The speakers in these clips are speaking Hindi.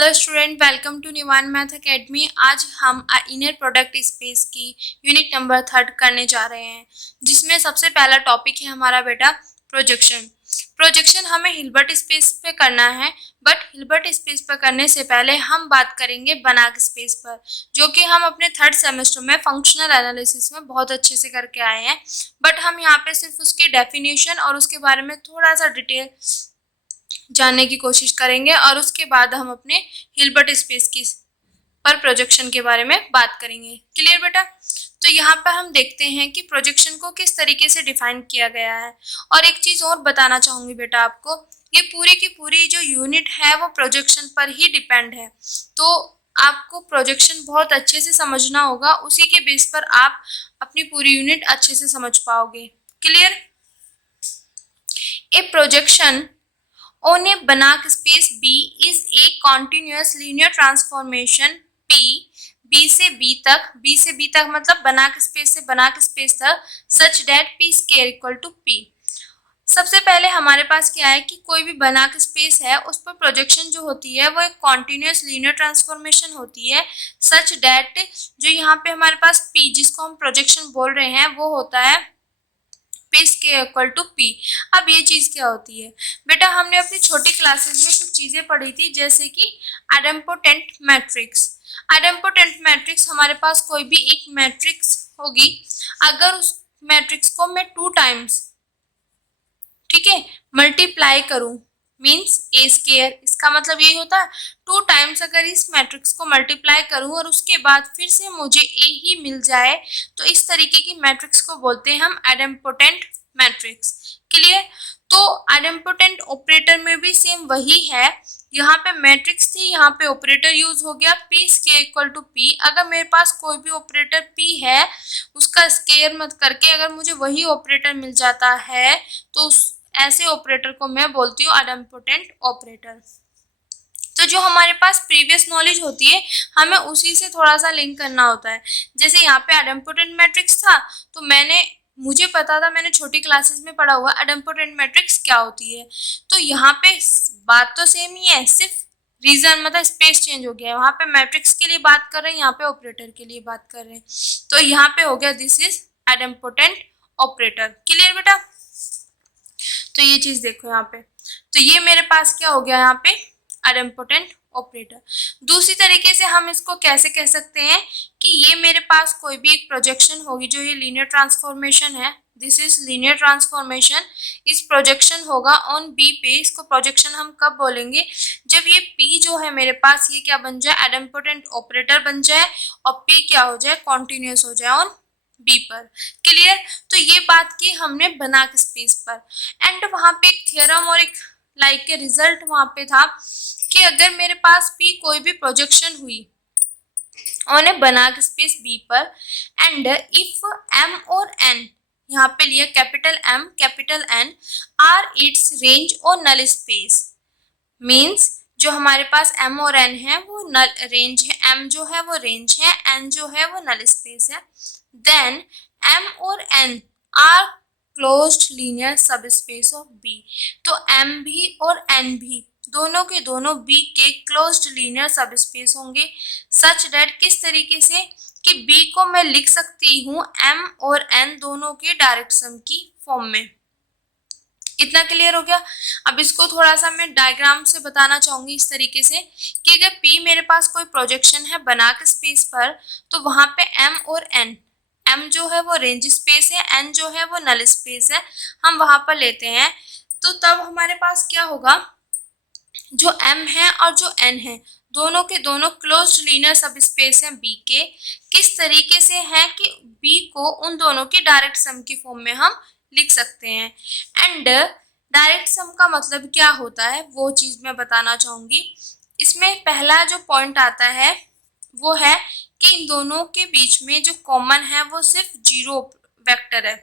Hello student, welcome to Nivan math academy. आज हम इनर प्रोडक्ट स्पेस की यूनिट नंबर 3 करने जा रहे हैं, जिसमें सबसे पहला टॉपिक है हमारा बेटा प्रोजेक्शन। प्रोजेक्शन हमें हिल्बर्ट स्पेस पे करना है, बट हिल्बर्ट स्पेस पर करने से पहले हम बात करेंगे बनाक स्पेस पर, जो कि हम अपने 3rd सेमेस्टर में फंक्शनल एनालिसिस में बहुत अच्छे से करके आए हैं। बट हम यहाँ पे सिर्फ उसकी डेफिनेशन और उसके बारे में थोड़ा सा डिटेल जानने की कोशिश करेंगे, और उसके बाद हम अपने हिल्बर्ट स्पेस की पर प्रोजेक्शन के बारे में बात करेंगे। क्लियर बेटा? तो यहाँ पर हम देखते हैं कि प्रोजेक्शन को किस तरीके से डिफाइन किया गया है। और एक चीज और बताना चाहूंगी बेटा आपको, ये पूरी की पूरी जो यूनिट है वो प्रोजेक्शन पर ही डिपेंड है। तो आपको प्रोजेक्शन बहुत अच्छे से समझना होगा, उसी के बेस पर आप अपनी पूरी यूनिट अच्छे से समझ पाओगे। Clear? A projection on a Banach space B is a continuous linear transformation P B से B तक मतलब Banach space से Banach space तक such that P square equal to P। सबसे पहले हमारे पास क्या है कि कोई भी Banach space है उस पर प्रोजेक्शन जो होती है वो एक कॉन्टिन्यूस लीनियर ट्रांसफॉर्मेशन होती है, सच दैट जो यहाँ पे हमारे पास P जिसको हम प्रोजेक्शन बोल रहे हैं वो होता है P square equal to P। अब ये चीज क्या होती है बेटा, हमने अपनी छोटी क्लासेस में कुछ चीजें पढ़ी थी, जैसे कि आइडेम्पोटेंट मैट्रिक्स। आइडेम्पोटेंट मैट्रिक्स हमारे पास कोई भी एक मैट्रिक्स होगी, अगर उस मैट्रिक्स को मैं 2 टाइम्स ठीक है मल्टीप्लाई करूं मीन्स ए स्क्वायर, इसका मतलब यही होता है 2 टाइम्स अगर इस मैट्रिक्स को मल्टीप्लाई करूं और उसके बाद फिर से मुझे ए ही मिल जाए, तो इस तरीके की मैट्रिक्स को बोलते हैं हम आइडेम्पोटेंट मैट्रिक्स। क्लियर? तो आइडेम्पोटेंट ऑपरेटर में भी सेम वही है, यहाँ पे मैट्रिक्स थी, यहाँ पे ऑपरेटर यूज हो गया P square equal to P। अगर मेरे पास कोई भी ऑपरेटर P है उसका स्क्वायर मत करके अगर मुझे वही ऑपरेटर मिल जाता है तो उस ऐसे ऑपरेटर को मैं बोलती हूँ आइडेम्पोटेंट ऑपरेटर। तो जो हमारे पास प्रीवियस नॉलेज होती है हमें उसी से थोड़ा सा लिंक करना होता है। जैसे यहाँ पे आइडेम्पोटेंट मैट्रिक्स था तो मुझे पता था, मैंने छोटी क्लासेस में पढ़ा हुआ आइडेम्पोटेंट मैट्रिक्स क्या होती है। तो यहाँ पे बात तो सेम ही है, सिर्फ रीजन मतलब स्पेस चेंज हो गया है। वहाँ पे मैट्रिक्स के लिए बात कर रहे हैं, यहाँ पे ऑपरेटर के लिए बात कर रहे हैं। तो यहाँ पे हो गया this is idempotent operator. Clear बेटा? तो ये चीज देखो यहाँ पे, तो ये मेरे पास क्या हो गया यहाँ पे आइडेम्पोटेंट ऑपरेटर। दूसरी तरीके से हम इसको कैसे कह सकते हैं कि ये मेरे पास कोई भी एक प्रोजेक्शन होगी, जो ये लीनियर ट्रांसफॉर्मेशन है, दिस इज लीनियर ट्रांसफॉर्मेशन। इस प्रोजेक्शन होगा ऑन बी पे। इसको प्रोजेक्शन हम कब बोलेंगे, जब ये पी जो है मेरे पास ये क्या बन जाए आइडेम्पोटेंट ऑपरेटर बन जाए और पी क्या हो जाए कॉन्टिन्यूस हो जाए ऑन बी पर। क्लियर? तो ये बात की हमने बनाक स्पेस पर। एंड वहां पे एक थ्योरम और एक लाइक के रिजल्ट वहां पे था कि अगर मेरे पास पी कोई भी प्रोजेक्शन हुई on A Banach space B पर, एंड इफ एम और एन, यहाँ पे लिया capital M capital N, R its range और नल स्पेस, मीन्स जो हमारे पास m और n है वो नल रेंज है, m जो है वो रेंज है, n जो है वो नल स्पेस है, देन m और n आर क्लोज्ड लीनियर सब स्पेस ऑफ B। तो m भी और n भी दोनों के दोनों B के क्लोज्ड लीनियर सब स्पेस होंगे, सच दैट किस तरीके से कि B को मैं लिख सकती हूँ m और n दोनों के डायरेक्ट सम की फॉर्म में। इतना क्लियर हो गया? अब इसको थोड़ा सा मैं डायग्राम से बताना चाहूंगी इस तरीके से कि अगर P मेरे पास कोई प्रोजेक्शन है बनाक स्पेस पर, तो वहां पे M और N, M जो है वो रेंज स्पेस है, N जो है वो नल स्पेस है, हम वहां पर लेते हैं। तो तब हमारे पास क्या होगा, जो M है और जो N है दोनों के दोनों क्लोज्ड लीनियर सब स्पेस है B के। किस तरीके से है कि B को उन दोनों की डायरेक्ट सम की फॉर्म में हम लिख सकते हैं। एंड डायरेक्ट सम का मतलब क्या होता है वो चीज मैं बताना चाहूंगी। इसमें पहला जो पॉइंट आता है वो है कि इन दोनों के बीच में जो कॉमन है वो सिर्फ 0 वेक्टर है।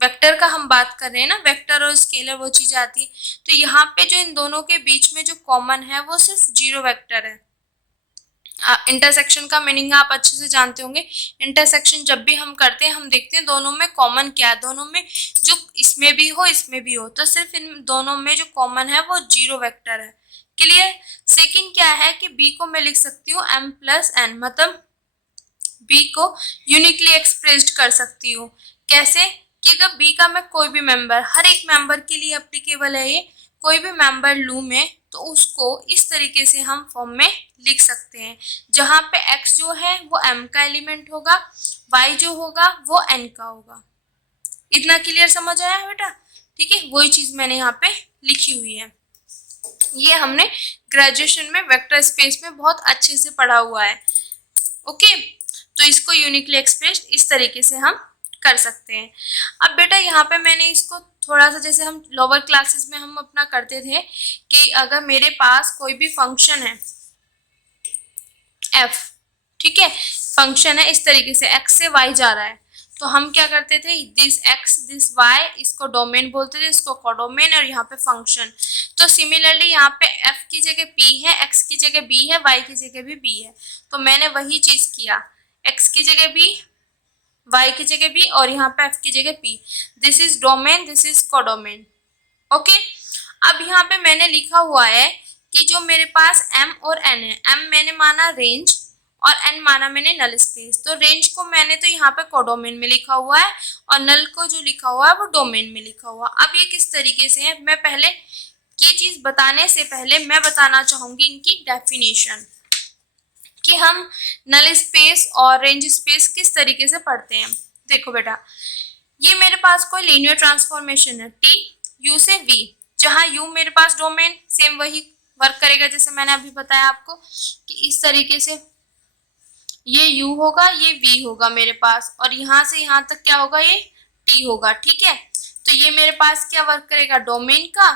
वेक्टर का हम बात कर रहे हैं ना, वेक्टर और स्केलर वो चीज आती है। तो यहाँ पे जो इन दोनों के बीच में जो कॉमन है वो सिर्फ 0 वेक्टर है। इंटरसेक्शन का मीनिंग आप अच्छे से जानते होंगे। इंटरसेक्शन जब भी हम करते हैं हम देखते हैं दोनों में कॉमन क्या है, दोनों में जो इसमें भी हो इसमें भी हो, तो सिर्फ इन दोनों में जो कॉमन है वो 0 वेक्टर है। क्लियर। सेकंड क्या है कि बी को मैं लिख सकती हूँ m प्लस n, मतलब बी को यूनिकली एक्सप्रेस्ड कर सकती हूँ। कैसे कि अगर बी का मैं कोई भी मेंबर, हर एक मेंबर के लिए एप्लीकेबल है ये, कोई भी मेंबर लूँ मैं तो उसको इस तरीके से हम फॉर्म में लिख सकते हैं, जहाँ पे x जो है वो m का एलिमेंट होगा, y जो होगा वो n का होगा। इतना क्लियर समझ आया बेटा? ठीक है, वही चीज मैंने यहाँ पे लिखी हुई है। ये हमने ग्रेजुएशन में वेक्टर स्पेस में बहुत अच्छे से पढ़ा हुआ है। ओके, तो इसको यूनिकली एक्सप्रेस्ड इस तरीके से हम कर सकते हैं। अब बेटा यहाँ पे मैंने इसको थोड़ा सा, जैसे हम लोअर क्लासेस में हम अपना करते थे कि अगर मेरे पास कोई भी फंक्शन है f, ठीक है, फंक्शन है इस तरीके से x से y जा रहा है, तो हम क्या करते थे, दिस x दिस y, इसको डोमेन बोलते थे, इसको कोडोमेन, और यहाँ पे फंक्शन। तो सिमिलरली यहाँ पे f की जगह p है, x की जगह b है, y की जगह भी b है, तो मैंने वही चीज किया, x की जगह b, y की जगह b, और यहाँ पे f की जगह p। This is domain, this is codomain. Okay, अब यहाँ पे मैंने लिखा हुआ है कि जो मेरे पास m और n है, m मैंने माना रेंज और n माना मैंने नल स्पेस। तो रेंज को मैंने तो यहाँ पे कोडोमेन में लिखा हुआ है और नल को जो लिखा हुआ है वो डोमेन में लिखा हुआ। अब ये किस तरीके से है, मैं पहले ये चीज बताने से पहले मैं बताना चाहूंगी इनकी डेफिनेशन, कि हम नल स्पेस और रेंज स्पेस किस तरीके से पढ़ते हैं। देखो बेटा, ये मेरे पास कोई लीनियर ट्रांसफॉर्मेशन है t u से v, जहां u मेरे पास डोमेन, सेम वही वर्क करेगा जैसे मैंने अभी बताया आपको कि इस तरीके से ये u होगा, ये v होगा मेरे पास, और यहां से यहां तक क्या होगा, ये t होगा। ठीक है, तो ये मेरे पास क्या वर्क करेगा, डोमेन का,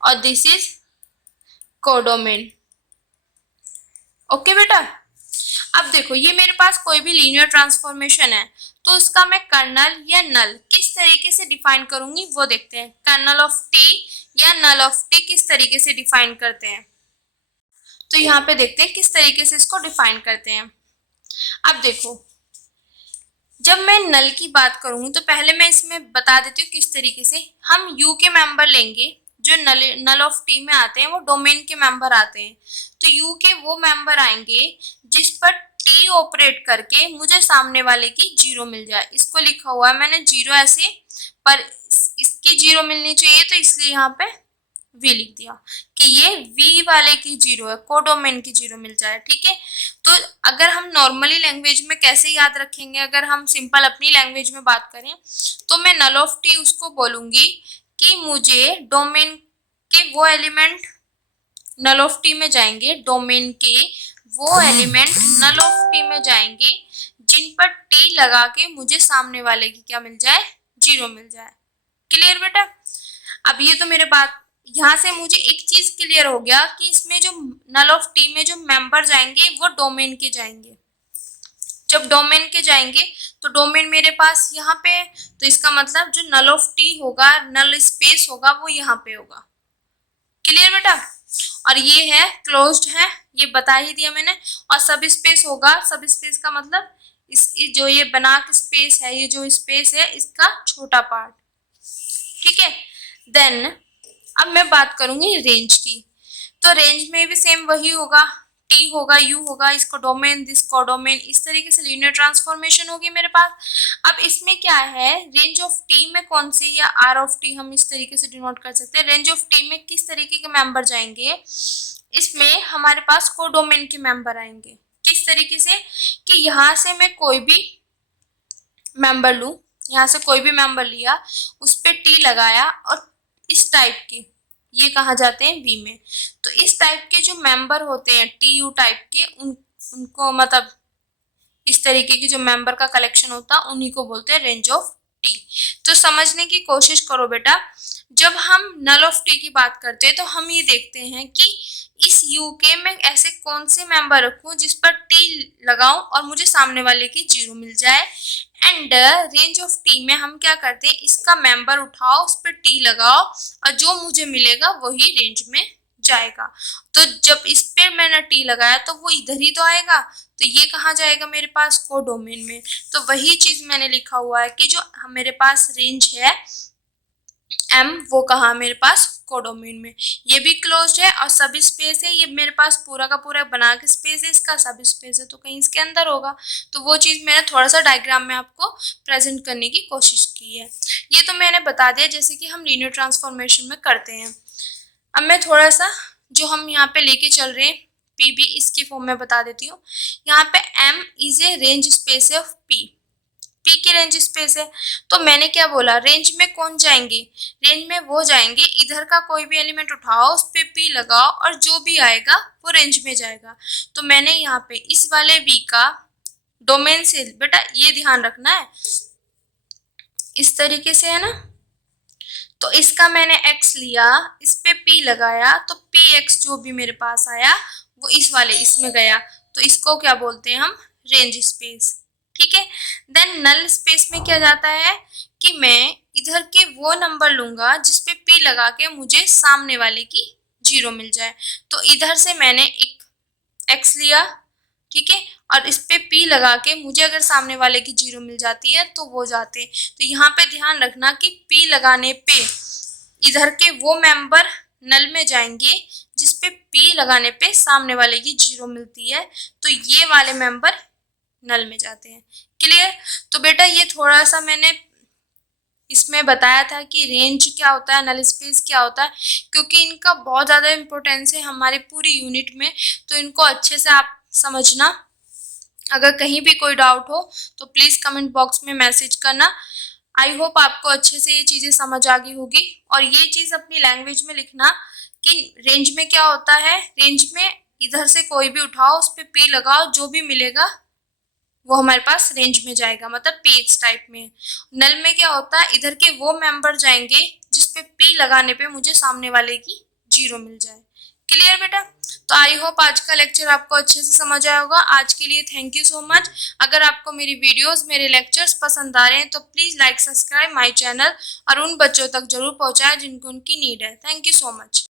और दिस इज कोडोमेन। ओके बेटा, अब देखो ये मेरे पास कोई भी लीनियर ट्रांसफॉर्मेशन है, तो उसका मैं कर्नल या नल किस तरीके से डिफाइन करूंगी वो देखते हैं। कर्नल ऑफ टी या नल ऑफ टी किस तरीके से डिफाइन करते हैं, तो यहाँ पे देखते हैं किस तरीके से इसको डिफाइन करते हैं। अब देखो, जब मैं नल की बात करूंगी तो पहले मैं इसमें बता देती हूँ किस तरीके से हम यू के मेंबर लेंगे, जो नल ऑफ टी में आते हैं वो डोमेन के मेंबर आते हैं, तो यू के वो मेंबर आएंगे जिस पर टी ऑपरेट करके मुझे सामने वाले की जीरो मिल जाए। इसको लिखा हुआ है मैंने जीरो ऐसे, पर इसकी जीरो मिलनी चाहिए तो इसलिए यहाँ पे वी लिख दिया कि ये वी वाले की जीरो है, कोडोमेन की जीरो मिल जाए। ठीक है, तो अगर हम नॉर्मली लैंग्वेज में कैसे याद रखेंगे, अगर हम सिंपल अपनी लैंग्वेज में बात करें तो मैं नल ऑफ टी उसको बोलूंगी कि मुझे डोमेन के वो एलिमेंट नल ऑफ टी में जाएंगे, डोमेन के वो एलिमेंट नल ऑफ टी में जाएंगे जिन पर टी लगा के मुझे सामने वाले की क्या मिल जाए, जीरो मिल जाए। क्लियर बेटा? अब ये तो मेरे बात, यहाँ से मुझे एक चीज क्लियर हो गया कि इसमें जो नल ऑफ टी में जो मेंबर जाएंगे वो डोमेन के जाएंगे। जब डोमेन के जाएंगे तो डोमेन मेरे पास यहाँ पे है, तो इसका मतलब जो नल ऑफ टी होगा, नल स्पेस होगा, वो यहाँ पे होगा। क्लियर बेटा? और ये है क्लोज्ड है, ये बता ही दिया मैंने। और सब स्पेस होगा, सब स्पेस का मतलब इस जो ये बना स्पेस है, ये जो स्पेस है इसका छोटा पार्ट। ठीक है, देन अब मैं बात करूंगी रेंज की, तो रेंज में भी सेम वही होगा, टी होगा, यू होगा, इसको डोमेन, दिस कोडोमेन, इस तरीके से लीनियर ट्रांसफॉर्मेशन होगी मेरे पास। अब इसमें क्या है, रेंज ऑफ टी में कौन सी, या आर ऑफ टी हम इस तरीके से डिनोट कर सकते हैं। रेंज ऑफ टी में किस तरीके के मेंबर जाएंगे, इसमें हमारे पास कोडोमेन के मेंबर आएंगे। किस तरीके से कि यहाँ से मैं कोई भी मेंबर लूं, यहाँ से कोई भी मेंबर लिया, उस पर टी लगाया, और इस टाइप के ये कहा जाते हैं वी में। तो इस टाइप के जो मेंबर होते हैं टी यू टाइप के, उनको मतलब इस तरीके की जो मेंबर का कलेक्शन होता है उन्हीं को बोलते हैं रेंज ऑफ टी। तो समझने की कोशिश करो बेटा, जब हम नल ऑफ टी की बात करते हैं तो हम ये देखते हैं कि इस यू के में ऐसे कौन से मेंबर रखूं जिस पर टी लगाऊं और मुझे सामने वाले की जीरो मिल जाए। एंड रेंज ऑफ टी में हम क्या करते हैं, इसका मेंबर उठाओ, उस पर टी लगाओ, और जो मुझे मिलेगा वही रेंज में जाएगा। तो जब इस पे मैंने टी लगाया तो वो इधर ही तो आएगा, तो ये कहाँ जाएगा मेरे पास, कोडोमेन में। तो वही चीज मैंने लिखा हुआ है कि जो मेरे पास रेंज है एम, वो कहाँ मेरे पास कोडोमेन में। ये भी क्लोज्ड है और सब स्पेस है, ये मेरे पास पूरा का पूरा बना के स्पेस है, इसका सब स्पेस है, तो कहीं इसके अंदर होगा। तो वो चीज़ मैंने थोड़ा सा डायग्राम में आपको प्रेजेंट करने की कोशिश की है। ये तो मैंने बता दिया जैसे कि हम लीनियर ट्रांसफॉर्मेशन में करते हैं। अब मैं थोड़ा सा जो हम यहाँ पे लेके चल रहे हैं पी इसकी फॉर्म में बता देती हूँ। यहाँ पे M is a range space of P की रेंज स्पेस है। तो मैंने क्या बोला, रेंज में कौन जाएंगे, रेंज में वो जाएंगे, इधर का कोई भी एलिमेंट उठाओ उस पे P लगाओ और जो भी आएगा वो रेंज में जाएगा। तो मैंने यहाँ पे इस वाले V का डोमेन से, बेटा ये ध्यान रखना है, इस तरीके से है ना, तो इसका मैंने x लिया, इस पे P लगाया, तो px जो भी मेरे पास आया वो इस वाले इसमें गया, तो इसको क्या बोलते हैं हम, रेंज स्पेस। ठीक है। देन नल स्पेस में क्या जाता है कि मैं इधर के वो नंबर लूंगा जिसपे P लगा के मुझे सामने वाले की 0 मिल जाए। तो इधर से मैंने एक x लिया, ठीक है, और इस पे P लगा के मुझे अगर सामने वाले की 0 मिल जाती है तो वो जाते। तो यहाँ पे ध्यान रखना कि P लगाने पे इधर के वो मेंबर नल में जाएंगे जिसपे P लगाने पे सामने वाले की 0 मिलती है, तो ये वाले मेंबर नल में जाते हैं। क्लियर। तो बेटा ये थोड़ा सा मैंने इसमें बताया था कि रेंज क्या होता है, नल स्पेस क्या होता है, क्योंकि इनका बहुत ज़्यादा इम्पोर्टेंस है हमारे पूरी यूनिट में, तो इनको अच्छे से आप समझना। अगर कहीं भी कोई डाउट हो तो प्लीज़ कमेंट बॉक्स में मैसेज करना। आई होप आपको अच्छे से ये चीज़ें समझ आ गई होगी। और ये चीज़ अपनी लैंग्वेज में लिखना कि रेंज में क्या होता है, रेंज में इधर से कोई भी उठाओ उस पर P लगाओ, जो भी मिलेगा वो हमारे पास रेंज में जाएगा, मतलब PX टाइप में। नल में क्या होता है, इधर के वो मेंबर जाएंगे जिसपे P लगाने पे मुझे सामने वाले की 0 मिल जाए। क्लियर बेटा। तो आई होप आज का लेक्चर आपको अच्छे से समझ आया होगा। आज के लिए थैंक यू सो मच। अगर आपको मेरी वीडियोस, मेरे लेक्चर्स पसंद आ रहे हैं तो please like subscribe my channel और उन बच्चों तक जरूर पहुंचाएं जिनको उनकी नीड है। Thank you so much.